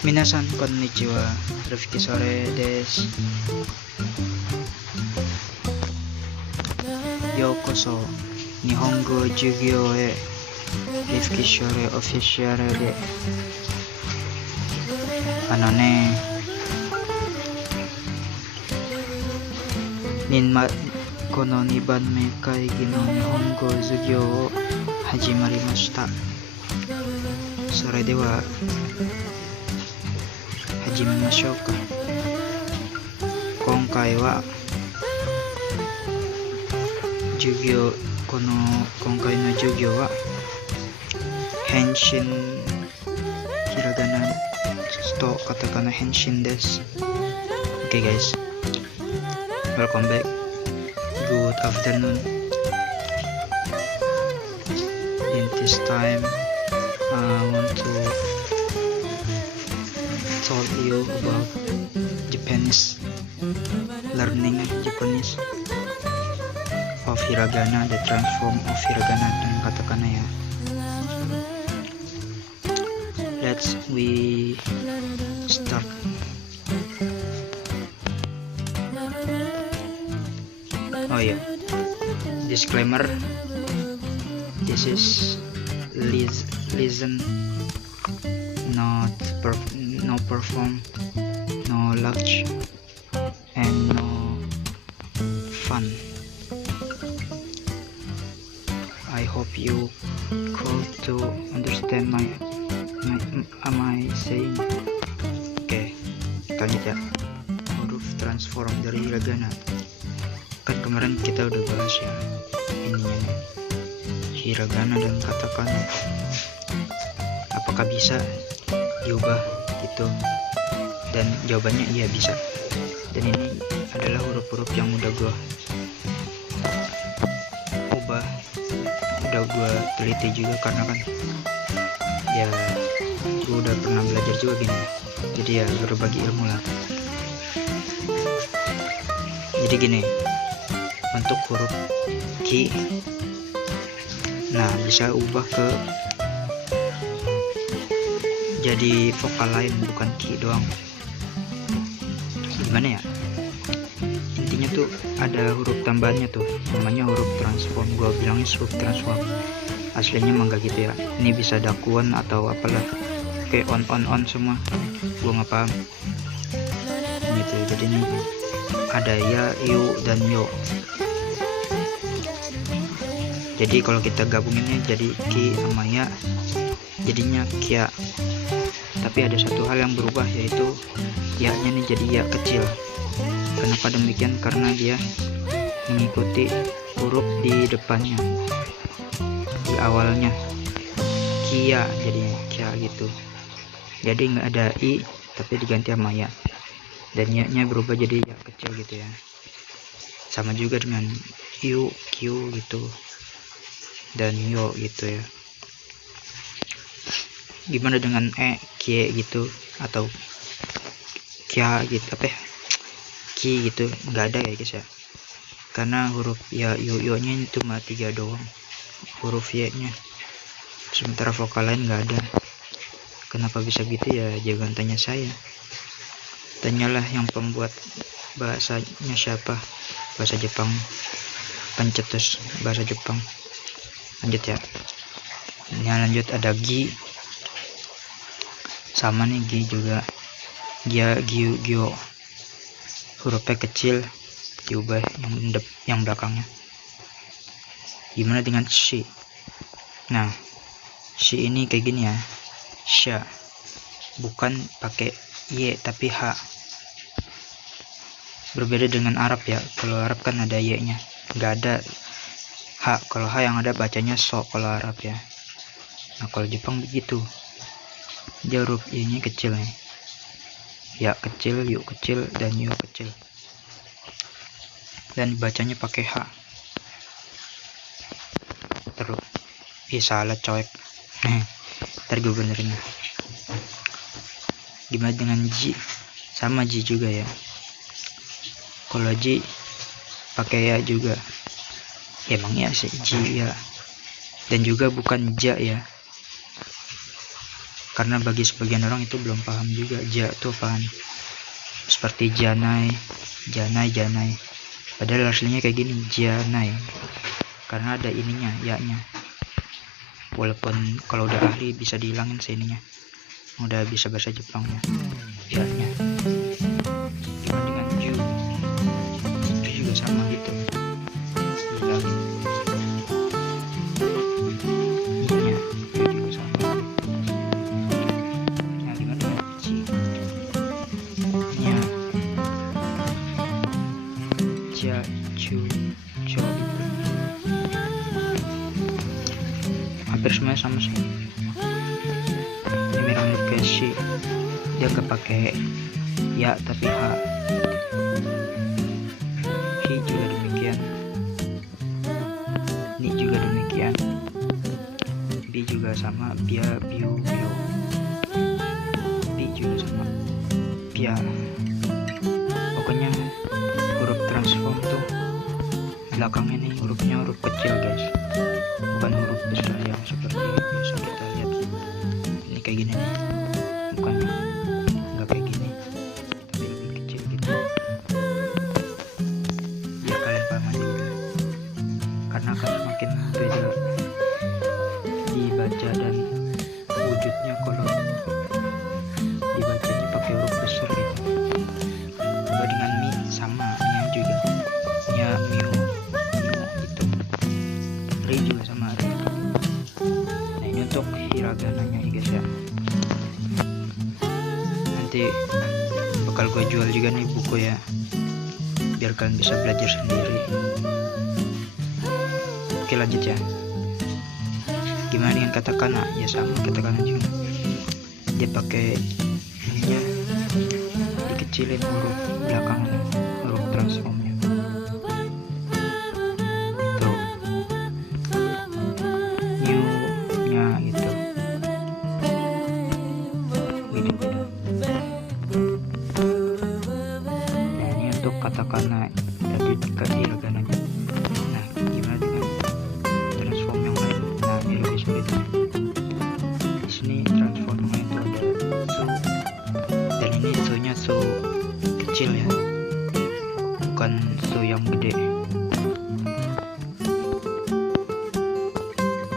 Minasan konnichiwa, Rifki sore desu. Yokoso Nihongo Jugyo e Rifki sore official de. Kono 2番目会議の日本語授業を始まりました。それでは始めましょうか。今回は今回の授業は返信、ひらがなとカタカナ返信です。Okay guys, welcome back. Good afternoon. In this time, I want to tell you about Japanese, learning Japanese of hiragana, the transform of hiragana dan katakana ya. Let's we start. Oh yeah, disclaimer, this is listen, no perform, no luck, and no fun. I hope you could to understand my saying. Oke, kita lanjut ya. Huruf transform dari hiragana. Kan kemarin kita udah bahas ya ininya nih, hiragana dan katakana. Apakah bisa diubah gitu? Dan jawabannya iya bisa. Dan ini adalah huruf-huruf yang udah gue ubah, udah gue teliti juga karena kan ya gue udah pernah belajar juga gini. Jadi ya berbagi ilmu lah. Jadi gini, untuk huruf ki, nah bisa ubah ke jadi vokal lain, bukan ki doang. Gimana ya, intinya tuh ada huruf tambahannya tuh, namanya huruf transform. Gua bilangnya huruf transform, aslinya mah nggak gitu ya. Ini bisa dakuan atau apalah, kayak on semua, gua nggak paham gitu. Jadi ini ada ya, yu, dan yo. Jadi kalau kita gabunginnya jadi ki sama ya, jadinya kia. Tapi ada satu hal yang berubah, yaitu ya-nya nih jadi ya kecil. Kenapa demikian? Karena dia mengikuti huruf di depannya, di awalnya. Kia jadinya kia gitu. Jadi nggak ada i, tapi diganti sama ya. Dan ya-nya berubah jadi ya kecil gitu ya. Sama juga dengan yu, q gitu, dan yo gitu ya. Gimana dengan kie gitu atau kia gitu, apa ya, ki gitu, nggak ada ya guys ya. Karena huruf ya yo nya cuma 3 doang huruf y nya, sementara vokal lain nggak ada. Kenapa bisa gitu ya, jangan tanya saya, tanyalah yang pembuat bahasanya siapa, bahasa Jepang, pencetus bahasa Jepang. Lanjut ya. Ini lanjut, ada gi, sama nih gi juga, gia, giu, gyo, hurufnya kecil, diubah yang belakangnya. Gimana dengan shi? Nah, shi ini kayak gini ya, sha, bukan pakai y tapi h. Berbeda dengan Arab ya. Kalau Arab kan ada y nya, nggak ada h. Kalau h yang ada bacanya so kalau Arab ya. Nah kalau Jepang begitu, dia huruf y nya kecil nih, ya kecil, yu kecil, dan yo kecil, dan bacanya pakai h. Terus salah coek. Ntar gue benerin. Gimana dengan ji? Sama ji juga ya. Kalau ji pakai ya juga, emang ya sih ji ya. Dan juga bukan ja ya, karena bagi sebagian orang itu belum paham juga ja itu apaan, seperti janai, padahal aslinya kayak gini janai, karena ada ininya ya-nya. Walaupun kalau udah ahli bisa dihilangin sininya, udah bisa bahasa Jepangnya ya-nya. Gimana dengan ju juga sama gitu, dihilangin nya juga sama. Nah gimana dengan ci nya, ja cu co, hampir semuanya sama sih. Ini mirip kayak si, dia gak pakai ya tapi h. Hi juga demikian, ni juga demikian, bi juga sama, bia biu bio, bi juga sama, bia. Pokoknya huruf transform tuh belakangnya nih hurufnya huruf kecil guys, bukan huruf besar yang seperti biasa kita lihat. Ini kayak gini nih, bukan nggak kayak gini, tapi lebih kecil gitu, biar kalian paham aja gitu. Karena akan semakin beda dibaca dan wujudnya kalau dibacanya pakai huruf besar gitu. Coba dengan mi sama, nya juga nya miu gitu, ri juga sama ri. Nah ini untuk hiragananya ya guys ya, nanti bakal gue jual juga nih buku ya, biar kalian bisa belajar sendiri. Oke lanjut ya. Gimana dengan katakana? Ya sama katakana juga, dia pakai ininya dikecilin huruf belakang, huruf transformnya itu new nya gitu, gini gitu. Nah ini untuk katakana tadi ke hiragananya. Nah gimana dengan transform yang lain? Nah ini lebih sulit nih. Di sini transformnya itu ada su, dan ini su nya su kecil ya, bukan su yang gede.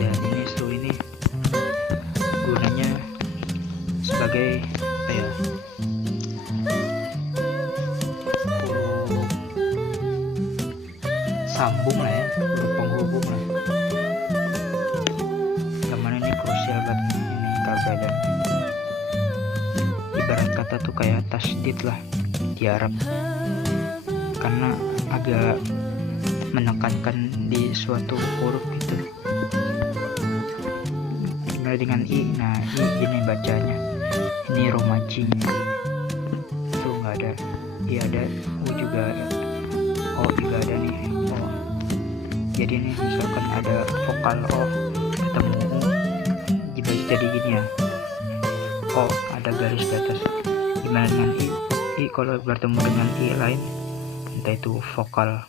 Dan ini su ini gunanya sebagai apa ya, huruf sambung lah ya, huruf penghubung lah. Kemana ini krusial banget ini keberadaan. Ibarat kata tuh kayak tasdid lah di Arab, karena agak menekankan di suatu huruf gitu. Gimana dengan i? Nah i ini bacanya, ini romajinya tuh nggak ada, i ada, u juga ada, o juga ada nih, o. Jadi nih misalkan ada vokal o ketemu u, jadi gini ya, o ada garis di atas. Gimana dengan i? I kalau bertemu dengan i lain, entah itu vokal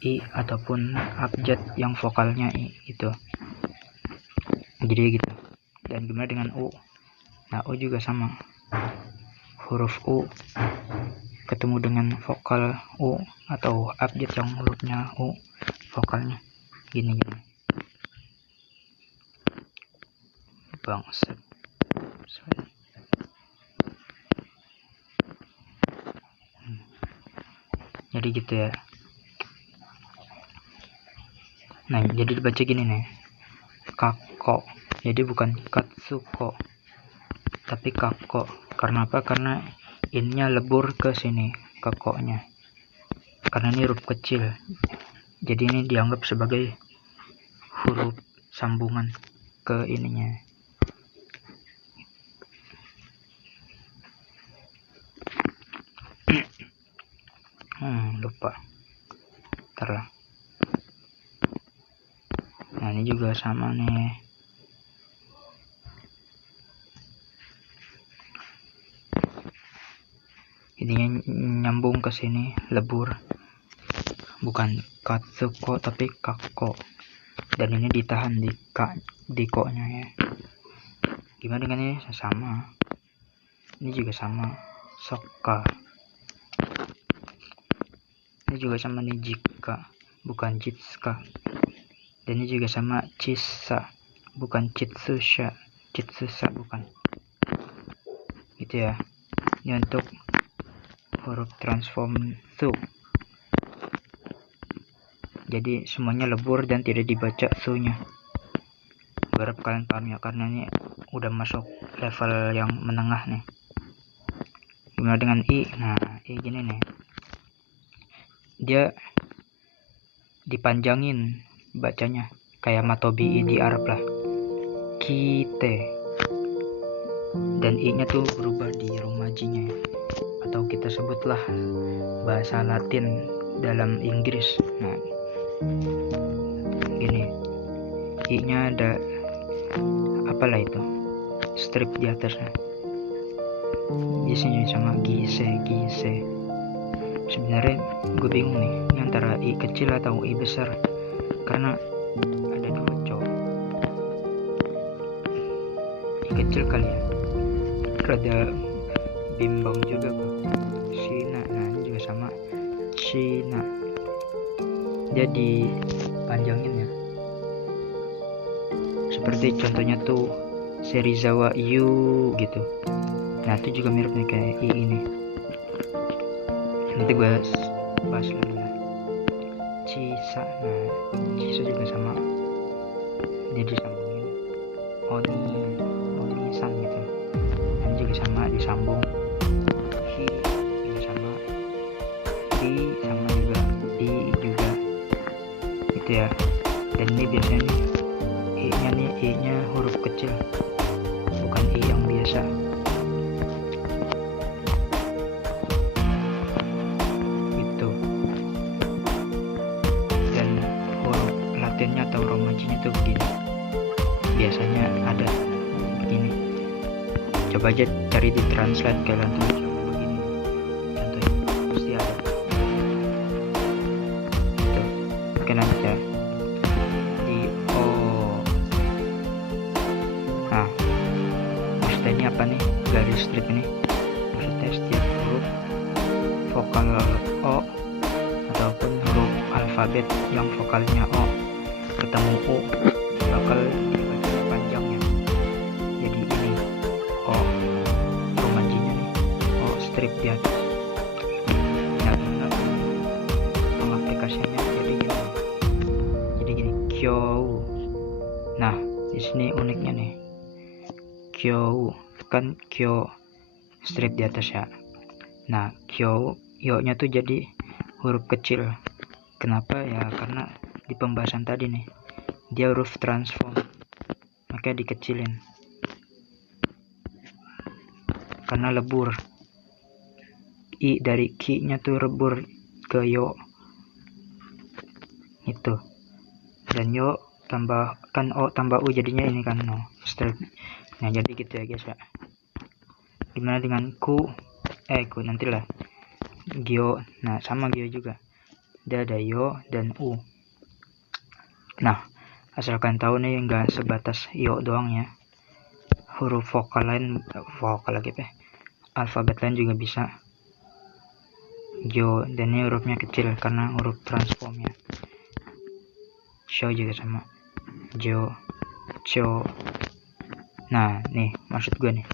i ataupun abjad yang vokalnya i gitu, jadi gitu. Dan gimana dengan u? Nah u juga sama, huruf u ketemu dengan vokal u atau abjad yang hurufnya u vokalnya gini. Bangsat. Jadi gitu ya. Nah jadi dibaca gini nih, kako, jadi bukan katsuko tapi kako. Karena apa? Karena innya lebur ke sini, ke koknya, karena ini huruf kecil, jadi ini dianggap sebagai huruf sambungan ke ininya. Lupa, ntar lah. Nah ini juga sama nih, ininya nyambung ke sini, lebur, bukan katsuko tapi kako, dan ini ditahan di koknya ya. Gimana dengan ini? Sama. Ini juga sama. Soka. Ini juga sama nih, jika, bukan jitska. Dan ini juga sama, cisa, bukan citsusha. Citsusa bukan. Gitu ya. Ini untuk huruf transform su. Jadi semuanya lebur dan tidak dibaca su-nya. Harap kalian paham ya, karena ini udah masuk level yang menengah nih. Gimana dengan i? Nah, i gini nih. Dia dipanjangin bacanya kayak matobi di Arab lah. Kite. Dan i-nya tuh berubah di romajinya ya. Atau kita sebutlah bahasa Latin dalam Inggris. Nah, gini. I-nya ada apalah itu? Strip di atasnya. Biasanya sama gise. Sebenarnya gue bingung nih, ini antara i kecil atau i besar, karena ada dua cowok. I kecil kali ya, rada bimbang juga gue. Cina, nah ini juga sama, Cina. Jadi panjangin ya. Seperti contohnya tuh Serizawa Yu gitu. Nah itu juga mirip nih kayak i ini. Nanti gue bahas dulu ya. Cisa, nah Cisa juga sama. Dia disambungin Oni san gitu. Dan juga sama disambung. Hi juga sama. Di sama juga. Di juga. Gitu ya. Dan ini biasanya nih i-nya huruf kecil, bukan i yang biasa. Gitu. Dan huruf Latinnya atau romajinya tuh begini. Biasanya ada begini. Coba aja cari di translate kalian tuh sama begini. Contohnya pasti ada. Tuh, oke nanti di o. Nah, maksudnya ini apa nih? Garis strip ini maksudnya setiap huruf vokal o ataupun huruf alfabet yang vokalnya o ketemu u bakal dibaca panjangnya. Jadi ini o romajinya nih, o strip di atas. Nah, gimana pengaplikasiannya? Jadi gini, kyou. Nah, di sini uniknya nih, kyou kan kyo strip di atas ya. Nah, kyou yo-nya tuh jadi huruf kecil. Kenapa ya? Karena di pembahasan tadi nih, dia huruf transform, makanya dikecilin. Karena lebur. I dari ki-nya tuh lebur ke yo. Itu. Dan yo tambah kan o tambah u jadinya ini kan no strip. Nah, jadi gitu ya guys ya. Gimana dengan ku nantilah gyo. Nah, sama gyo juga, dia ada yo dan u. Nah, asalkan tahu nih, nggak sebatas yo doang ya, huruf vokal lagi alfabet lain juga bisa gyo. Dan ini hurufnya kecil karena huruf transformnya. Show juga sama, jo, cho. Nah, nih maksud gue nih,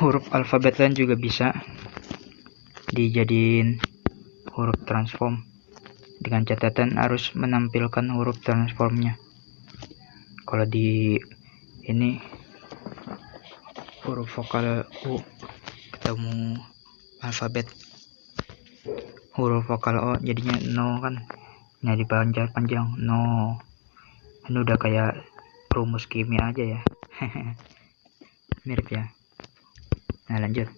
huruf alfabet lain juga bisa dijadiin huruf transform, dengan catatan harus menampilkan huruf transformnya. Kalau di ini huruf vokal u ketemu alfabet huruf vokal o jadinya no kan. Nah, dipanjang no. Ini udah kayak rumus kimia aja ya. Mirip ya. Nah, lanjut.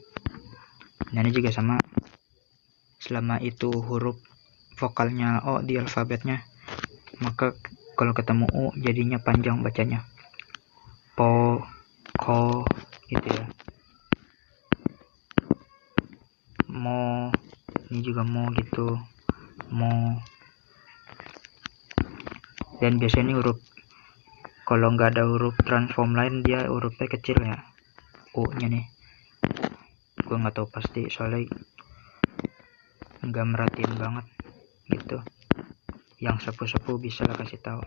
Nah, ini juga sama. Selama itu huruf vokalnya o di alfabetnya, maka kalau ketemu u jadinya panjang bacanya. Po, ko, gitu ya. Mo, ini juga mo gitu. Mo. Dan biasanya ini huruf Kalau nggak ada huruf transform lain dia hurufnya kecil ya, U nya nih. Gue nggak tahu pasti soalnya nggak merhatiin banget gitu. Yang sepuh-sepuh bisa lah kasih tahu.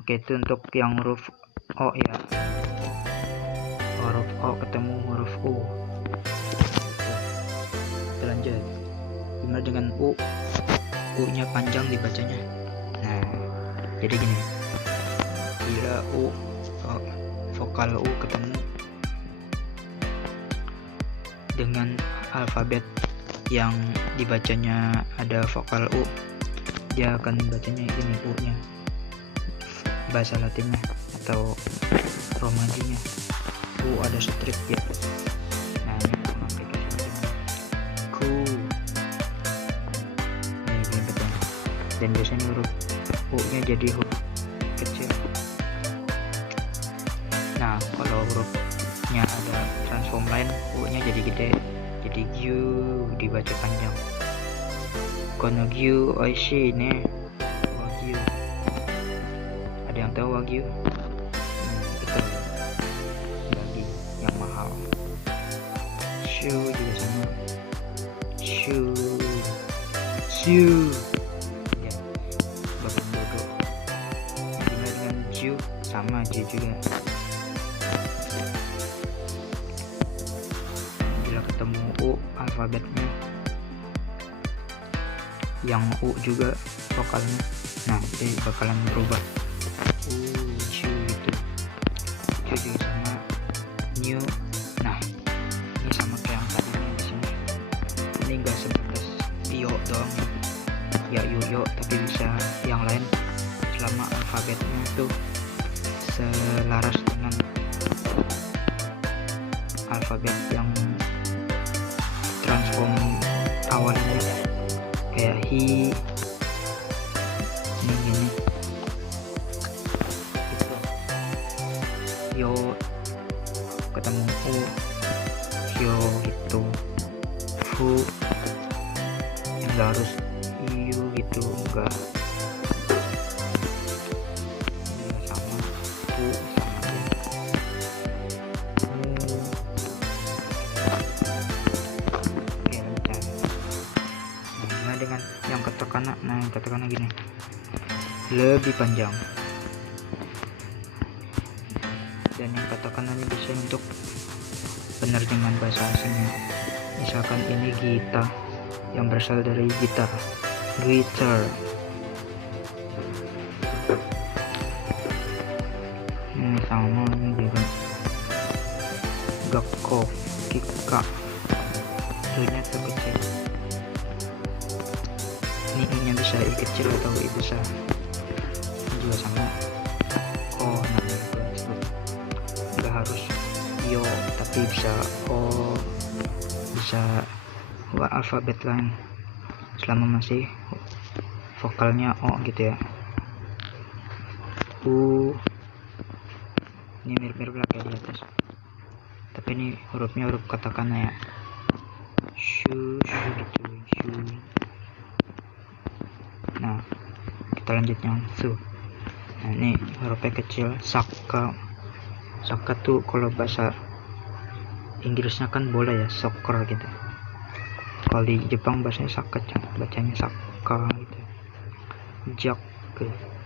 Oke, itu untuk yang huruf O ya. Huruf O ketemu huruf U. Kita lanjut. Gimana dengan U? U nya panjang dibacanya. Nah, jadi gini. Bila U vokal U ketemu dengan alfabet yang dibacanya ada vokal U, dia akan bacanya ini U nya, bahasa Latinnya atau Romajinya. U ada strip ya. Nah, ini aplikasi ku ini betul. Dan biasanya huruf U nya jadi huruf kecil. Nah, kalau hurufnya ada transform lain, U nya jadi gede, jadi gyu, dibaca panjang. Kono gyu oishi ne wagyu. Ada yang tahu wagyu? Betul, daging yang mahal. Shu juga sama, shu ya, bagian dodo. Gimana dengan ju? Sama, ju juga. Bila ketemu U alfabetnya yang U juga vokalnya, nah ini bakalan berubah. Ju gitu. Ju juga sama, new. Nah, ini sama kayak yang tadi di sini. Ini enggak sebatas yo doang ya, yo tapi bisa yang lain selama alfabetnya tuh selaras dengan alfabet yang transform awalnya, kayak hi ini gini gitu. Yo ketemu U, yo gitu. Fu enggak harus iu gitu, enggak sama. U sama aja. Oke, lancar. Nah, dengan yang katakana, nah yang katakana gini lebih panjang, dan yang katakana ini bisa untuk penerjemahan bahasa asingnya. Misalkan ini gita yang berasal dari gitar, guitar. Ini sama, ini juga gakko, kika, i-nya tuh kecil. Ini i-nya bisa i kecil atau i besar. Ini juga sama, ko, namanya gue disebut. Nggak harus yo, tapi bisa o, bisa alfabet lain selama masih vokalnya O gitu ya. U ini mirip-mirip lah kayak di atas, tapi ini hurufnya huruf katakana ya. Shu gitu, shu. Nah, kita lanjut yang su. Nah, ini hurufnya kecil, saka. Saka tuh kalau bahasa Inggrisnya kan bola ya, soccer gitu. Kalau di Jepang bahasanya saka, bacanya saka gitu. Jak.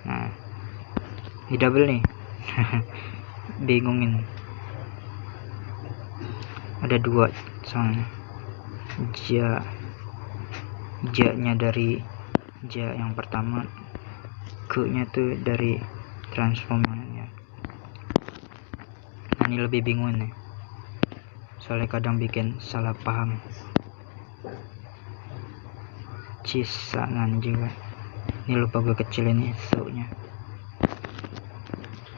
Nah, ini double nih. Bingungin. Ada dua soalnya. Ja-nya dari ja yang pertama, ke-nya tuh dari transformnya. Nah, ini lebih bingung nih. Soalnya kadang bikin salah paham. Cisangan juga. Ini lupa gue kecil ini so-nya.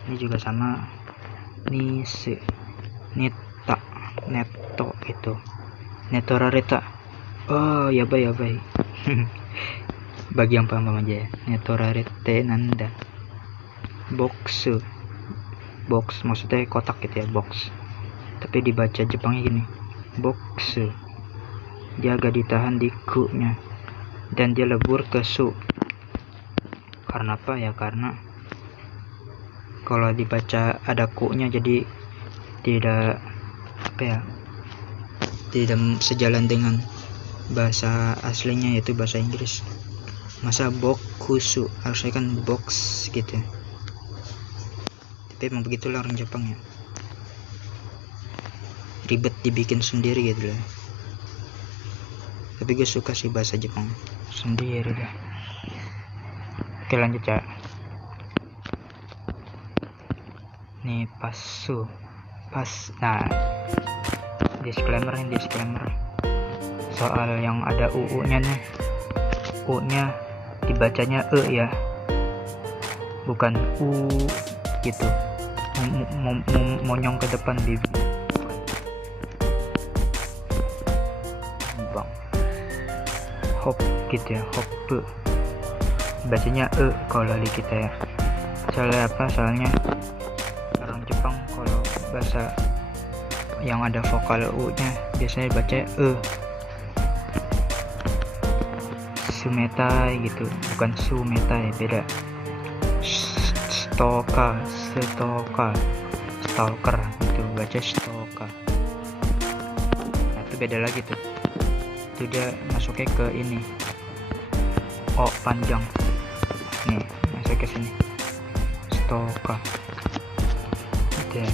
Ini juga sama, nise, neta, neto itu, netorareta. Oh ya bay. Bagi yang paham aja ya. Netorarete nanda. Box maksudnya kotak gitu ya, box. Tapi dibaca Jepangnya gini, box. Dia agak ditahan di ku-nya dan dia lebur ke su. Karena apa ya? Karena kalau dibaca ada ku-nya, jadi tidak apa ya, tidak sejalan dengan bahasa aslinya yaitu bahasa Inggris. Masa bokusu, harusnya kan box gitu. Tapi emang begitulah orang Jepang ya, ribet dibikin sendiri gitu lah. Tapi gue suka sih bahasa Jepang sendiri dah. Oke lanjut ya. Nih pasu, pas. Nah, disclaimer soal yang ada uu-nya nih. U-nya dibacanya e ya, bukan u gitu. Monyong ke depan bibi. Bang. Hop gitu ya, hop bacanya e kalau di kita ya. Soalnya apa? Soalnya orang Jepang kalau bahasa yang ada vokal u-nya biasanya baca e. Sumetai gitu, bukan sumetai, beda. Stalker itu baca stalker. Nah, itu beda lagi tuh. Itu dia masuknya ke ini. O panjang. Nih, masuk ke sini. Stalker. Gitu ya.